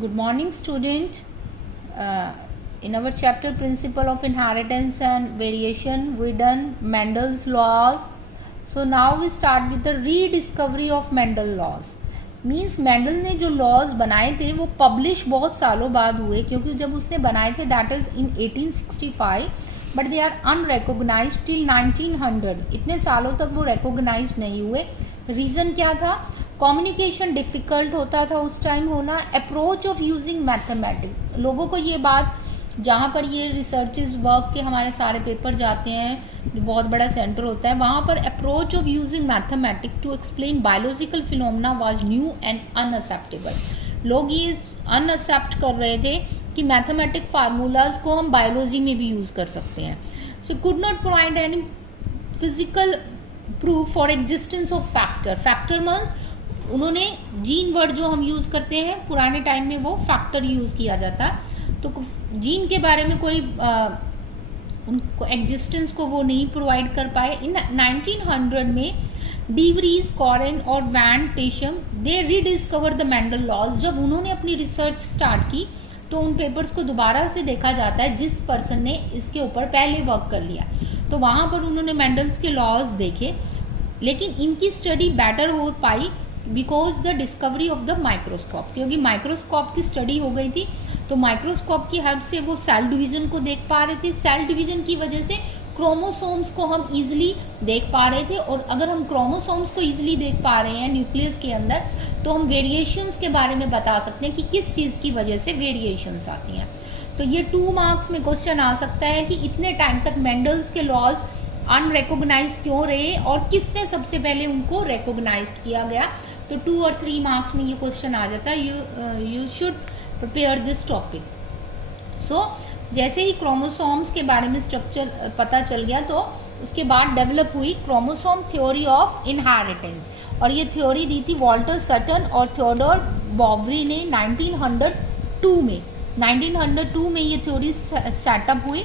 Good morning, student. In our chapter Principle of Inheritance and Variation, we done Mendel's laws. So now we start with the rediscovery of Mendel laws. Means Mendel ने जो laws बनाए थे वो publish बहुत सालों बाद हुए, क्योंकि जब उसने बनाए थे that is in 1865, but they are unrecognised till 1900. इतने सालों तक वो रिकॉग्नाइज्ड नहीं हुए. रीज़न क्या था? कम्युनिकेशन डिफ़िकल्ट होता था उस टाइम होना. अप्रोच ऑफ यूजिंग मैथमेटिक्स, लोगों को ये बात, जहाँ पर ये रिसर्चेस वर्क के हमारे सारे पेपर जाते हैं, जो बहुत बड़ा सेंटर होता है, वहाँ पर approach of using mathematics to explain biological phenomena was new and unacceptable. लोग ये अनअसेप्ट कर रहे थे कि मैथमेटिक फार्मूलाज को हम बायोलॉजी में भी यूज़ कर सकते हैं. So could not provide any physical proof for existence of factor. Factor means उन्होंने जीन वर्ड जो हम यूज़ करते हैं पुराने टाइम में वो फैक्टर यूज़ किया जाता, तो जीन के बारे में कोई उनको एग्जिस्टेंस को वो नहीं प्रोवाइड कर पाए. इन 1900 में डीवरीज, कॉरेन और von Tschermak they rediscover the Mendel laws. जब उन्होंने अपनी रिसर्च स्टार्ट की तो उन पेपर्स को दोबारा से देखा जाता है जिस पर्सन ने इसके ऊपर पहले वर्क कर लिया, तो वहाँ पर उन्होंने मेंडल्स के लॉज देखे. लेकिन इनकी स्टडी बेटर हो पाई because the discovery of the microscope, क्योंकि माइक्रोस्कोप की स्टडी हो गई थी, तो माइक्रोस्कोप की हेल्प से वो सेल डिवीजन को देख पा रहे थे. सेल डिवीजन की वजह से क्रोमोसोम्स को हम इजीली देख पा रहे थे, और अगर हम क्रोमोसोम्स को इजीली देख पा रहे हैं न्यूक्लियस के अंदर, तो हम वेरिएशंस के बारे में बता सकते हैं कि किस चीज़ की वजह से वेरिएशंस आती हैं. तो ये 2 मार्क्स में क्वेश्चन आ सकता है कि इतने टाइम तक मेंडल्स के लॉज अनरिकॉग्नाइज्ड क्यों रहे और किसने सबसे पहले उनको रिकॉग्नाइज्ड किया गया. तो 2 और 3 मार्क्स में ये क्वेश्चन आ जाता है. You should prepare this topic. So जैसे ही क्रोमोसोम्स के बारे में स्ट्रक्चर पता चल गया, तो उसके बाद डेवलप हुई क्रोमोसोम थ्योरी ऑफ इनहेरिटेंस, और ये थ्योरी दी थी वॉल्टर सटन और थियोडोर बॉवरी ने 1902 में. 1902 में ये थ्योरी सेटअप हुई.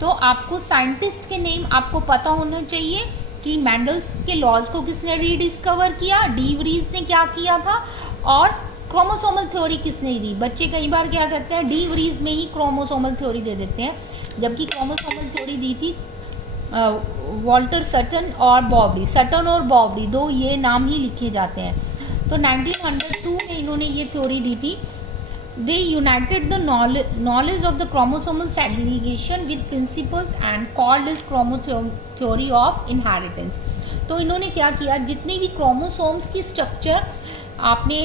तो आपको साइंटिस्ट के नेम आपको पता होना चाहिए कि मेंडल्स के लॉज को किसने रीडिस्कवर किया, डीवरीज ने क्या किया था, और क्रोमोसोमल थ्योरी किसने दी. बच्चे कई बार क्या करते हैं, डीवरीज में ही क्रोमोसोमल थ्योरी दे देते हैं, जबकि क्रोमोसोमल थ्योरी दी थी वॉल्टर सटन और बॉवरी. सटन और बॉवरी दो ये नाम ही लिखे जाते हैं. तो 1902 में इन्होंने ये थ्योरी दी थी. They united the knowledge of the chromosomal segregation with principles and called as theory of inheritance. तो इन्होंने क्या किया, जितने भी क्रोमोसोम्स की स्ट्रक्चर आपने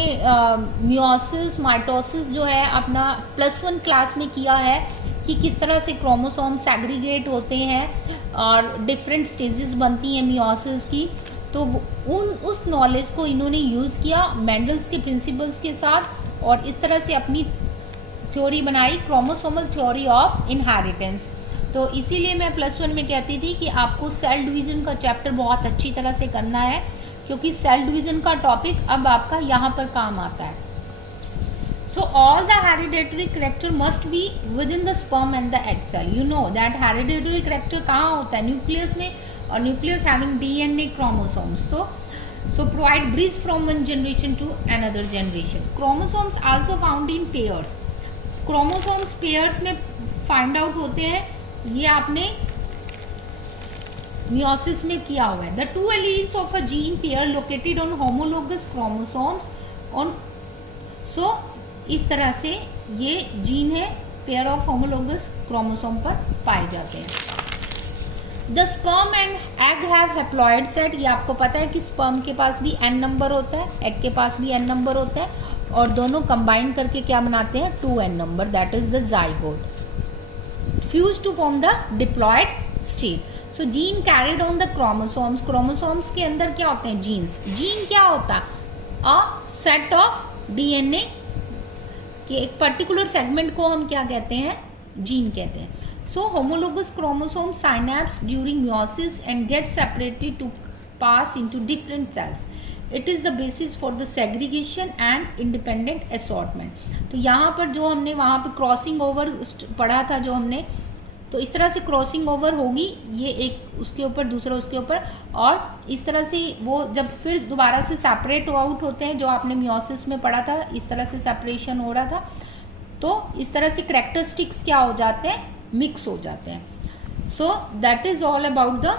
मियोसिस, माइटोसिस जो है अपना +1 क्लास में किया है कि किस तरह से क्रोमोसोम सेग्रीगेट होते हैं और डिफरेंट स्टेजेस बनती हैं मियोसिस की, तो उस नॉलेज को इन्होंने यूज़ किया मेंडल्स के प्रिंसिपल्स के साथ, और इस तरह से अपनी थ्योरी बनाई क्रोमोसोमल थ्योरी ऑफ इनहेरिटेंस. तो इसीलिए मैं +1 में कहती थी कि आपको सेल डिवीज़न का चैप्टर बहुत अच्छी तरह से करना है, क्योंकि सेल डिवीज़न का टॉपिक अब आपका यहाँ पर काम आता है. So all the hereditary character must be within the sperm and the egg cell. You know that hereditary character कहाँ होता है, न्यूक्लियस में, और nucleus having DNA chromosomes. So provide bridge from one generation to another generation. Chromosomes also found in pairs. Chromosomes pairs में find out होते हैं, ये आपने meiosis में किया हुआ है. The 2 alleles of a gene pair located on homologous chromosomes on. So इस तरह से ये जीन है, pair of homologous chromosome पर पाए जाते हैं. The sperm and egg have haploid set. ये आपको पता है कि स्पर्म के पास भी n नंबर होता है, एग के पास भी n नंबर होता है, और दोनों कंबाइन करके क्या बनाते हैं, 2n number, that is the zygote. Fuse to form the diploid state. So gene carried on the chromosomes. Chromosomes के अंदर क्या होते हैं, जीन्स. जीन क्या होता है, अ सेट ऑफ डीएनए के एक पर्टिकुलर सेगमेंट को हम क्या कहते हैं, जीन कहते हैं. So homologous chromosome synapse during meiosis and get separated to pass into different cells. It is the basis for the segregation and independent assortment. तो यहाँ पर जो हमने वहाँ पे क्रॉसिंग ओवर पढ़ा था, जो हमने तो इस तरह से क्रॉसिंग ओवर होगी, ये एक उसके ऊपर दूसरा उसके ऊपर, और इस तरह से वो जब फिर दोबारा से सेपरेट आउट होते हैं, जो आपने मियोसिस में पढ़ा था इस तरह से सेपरेशन हो रहा था, तो इस तरह से कैरेक्टरिस्टिक्स क्या हो जाते हैं, मिक्स हो जाते हैं। So that is all about the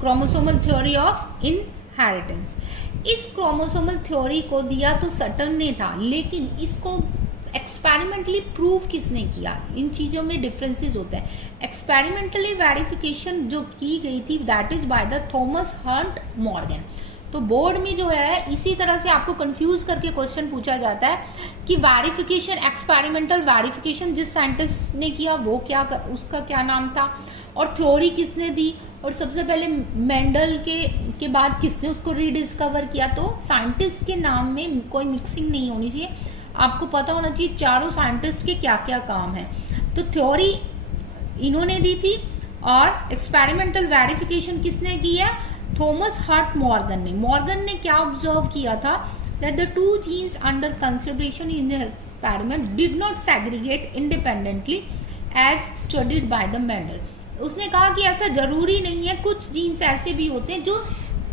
chromosomal theory of inheritance. इस क्रोमोसोमल थ्योरी को दिया तो सटन ने था, लेकिन इसको एक्सपेरिमेंटली प्रूव किसने किया, इन चीज़ों में डिफरेंसेस होते हैं। एक्सपेरिमेंटली वेरिफिकेशन जो की गई थी that is by the Thomas Hunt Morgan. तो बोर्ड में जो है इसी तरह से आपको कंफ्यूज करके क्वेश्चन पूछा जाता है कि वेरिफिकेशन, एक्सपेरिमेंटल वेरिफिकेशन जिस साइंटिस्ट ने किया वो क्या, उसका क्या नाम था, और थ्योरी किसने दी, और सबसे पहले मेंडल के बाद किसने उसको रीडिस्कवर किया। तो साइंटिस्ट के नाम में कोई मिक्सिंग नहीं होनी चाहिए, आपको पता होना चाहिए चारों साइंटिस्ट के क्या क्या काम है। तो थ्योरी इन्होंने दी थी और एक्सपेरिमेंटल वेरिफिकेशन किसने की है, थॉमस हंट मॉर्गन ने। मॉर्गन ने क्या ऑब्जर्व किया था, that the two genes under consideration in the experiment did not segregate independently as studied by the Mendel. उसने कहा कि ऐसा जरूरी नहीं है, कुछ जीन्स ऐसे भी होते हैं जो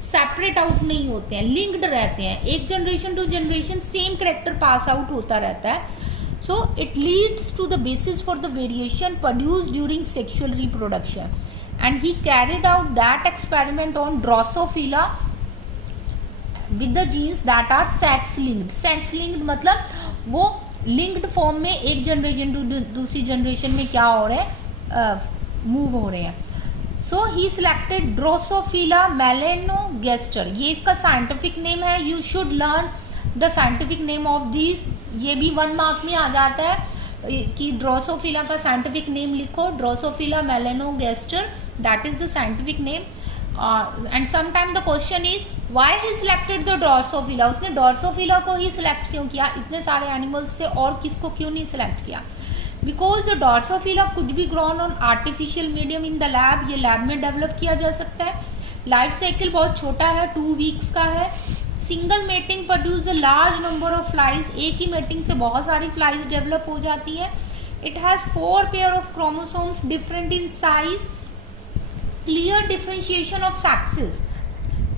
सेपरेट आउट नहीं होते हैं, लिंक्ड रहते हैं, एक generation to generation same character pass out होता रहता है। So it leads to the basis for the variation produced during sexual reproduction, and he carried out that experiment on drosophila with the genes that are sex linked. Sex linked मतलब वो linked form में एक generation to दूसरी generation में क्या हो रहे हैं, मूव हो रहे हैं। सो ही सिलेक्टेड ड्रोसोफिला मेलेनोगेस्टर, ये इसका साइंटिफिक नेम है। You should learn the scientific name of this, ये भी 1 मार्क में आ जाता है कि ड्रोसोफिला का साइंटिफिक नेम लिखो, Drosophila melanogaster, that is the scientific name. And sometime the question is why he selected the Drosophila, उसने ड्रोसोफिला को ही सिलेक्ट क्यों किया, इतने सारे एनिमल्स से और किसको क्यों नहीं सिलेक्ट किया। Because the Drosophila could be grown on artificial medium in the lab, ये लैब में डेवलप किया जा सकता है। लाइफ साइकिल बहुत छोटा है, 2 वीक्स का है। Single mating produce a large number of flies, एक ही मेटिंग से बहुत सारी फ्लाइज डेवलप हो जाती है। It has 4 pair of chromosomes different in size, clear differentiation of sexes,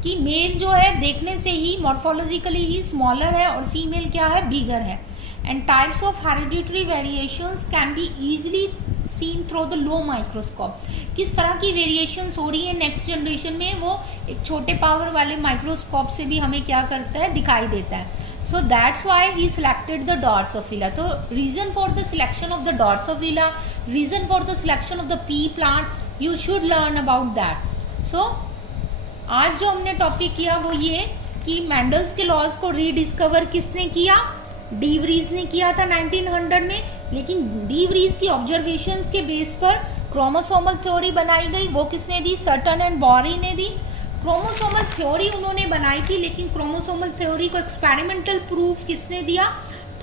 कि मेल जो है देखने से ही मॉर्फोलॉजिकली ही स्मॉलर है और फीमेल क्या है, बिगर है। And types of hereditary variations can be easily seen through the low microscope, किस तरह की वेरिएशंस हो रही है नेक्स्ट जनरेशन में, वो एक छोटे पावर वाले माइक्रोस्कोप से भी हमें क्या करता है, दिखाई देता है। So that's why he selected the Drosophila. तो reason for the selection of the Drosophila, reason for the selection of the pea plant, you should learn about that. So आज जो हमने टॉपिक किया वो ये कि मेंडल्स के लॉज को रीडिस्कवर किसने किया, डी व्रीज ने किया था 1900 में, लेकिन डी व्रीज की ऑब्जर्वेशंस के बेस पर क्रोमोसोमल थ्योरी बनाई गई, वो किसने दी, सटन एंड बॉरी ने दी। क्रोमोसोमल थ्योरी उन्होंने बनाई थी, लेकिन क्रोमोसोमल थ्योरी को एक्सपेरिमेंटल प्रूफ किसने दिया,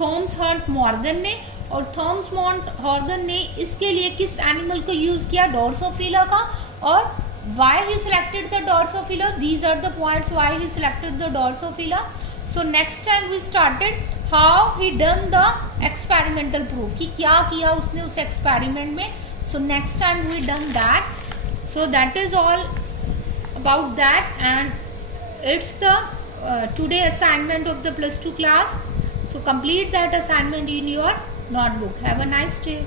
थॉमस हंट मॉर्गन ने। और थॉमस मॉर्गन ने इसके लिए किस एनिमल को यूज किया, ड्रोसोफिला का। और why he selected the Drosophila, these are the points why he selected the Drosophila. So next time we started how he done the experimental proof, कि क्या किया उसने उस experiment में. So next time we done that. So that is all about that, and it's the today assignment of the plus 2 class. So complete that assignment in your notebook. Have a nice day.